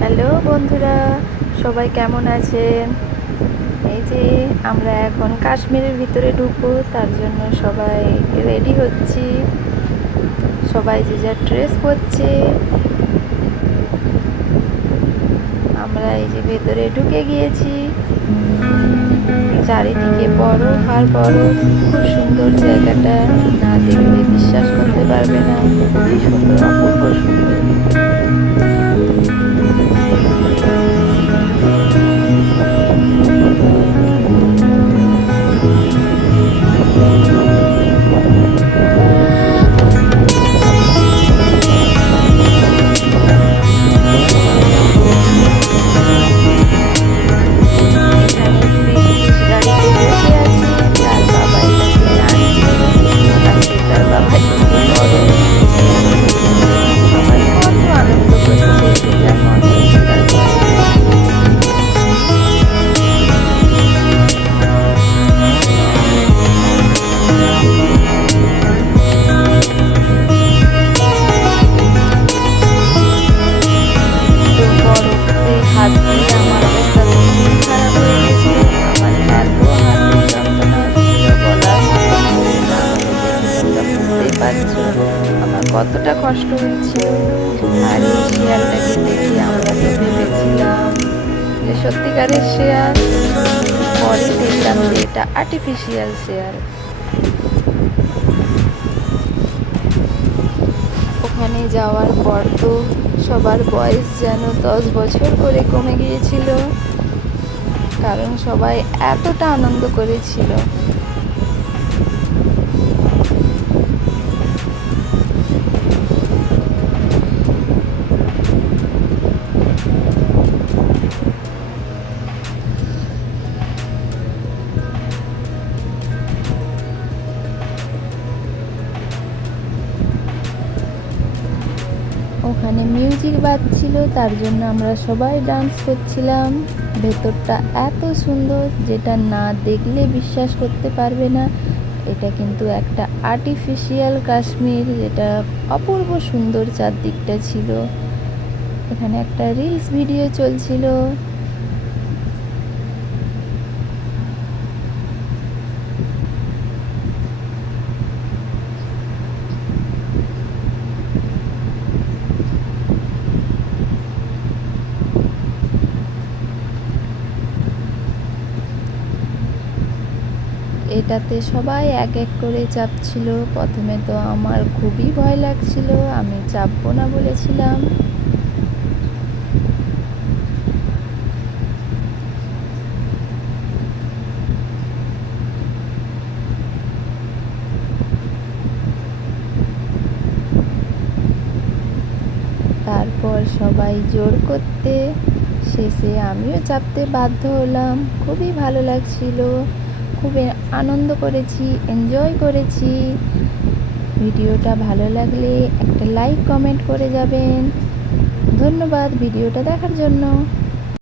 Hello বন্ধুরা, সবাই কেমন আছেন? এই যে আমরা এখন কাশ্মীরের ভিতরে ঢুকবো, তার জন্য সবাই রেডি হচ্ছি। সবাই যে যার ড্রেস পরছে। আমরা এই যে ভেতরে ঢুকে গিয়েছি। চারিদিকে বরফ আর বরফ খুব সুন্দর জায়গাটা। না দেখলে বিশ্বাস করতে পারবে না। খুবই সুন্দর, অপূর্ব সুন্দর। কতটা কষ্ট হচ্ছিল আর এই শেয়ালটাকে দেখে আমরা তো ভেবেছিলাম যে সত্যিকারের শেয়াল, পরে দেখলাম যে এটা আর্টিফিশিয়াল শেয়াল। ওখানে যাওয়ার পর তো সবার বয়স যেন দশ বছর করে কমে গিয়েছিল। কারণ সবাই এতটা আনন্দ করেছিল। ওখানে মিউজিক বাজছিল, তার জন্য আমরা সবাই ডান্স করছিলাম। ভেতরটা এত সুন্দর, যেটা না দেখলে বিশ্বাস করতে পারবে না। এটা কিন্তু একটা আর্টিফিশিয়াল কাশ্মীর, যেটা অপূর্ব সুন্দর চারদিকটা ছিল। এখানে একটা রিলস ভিডিও চলছিল। এটাতে সবাই এক এক করে চাপছিল। প্রথমে তো আমার খুবই ভয় লাগছিল, আমি চাপবো না বলেছিলাম। তারপর সবাই জোর করতে, শেষে আমিও চাপতে বাধ্য হলাম। খুবই ভালো লাগছিল। খুবই আনন্দ করেছি এনজয় করেছি। ভিডিওটা ভালো লাগলে একটা লাইক কমেন্ট করে যাবেন। ধন্যবাদ ভিডিওটা দেখার জন্য।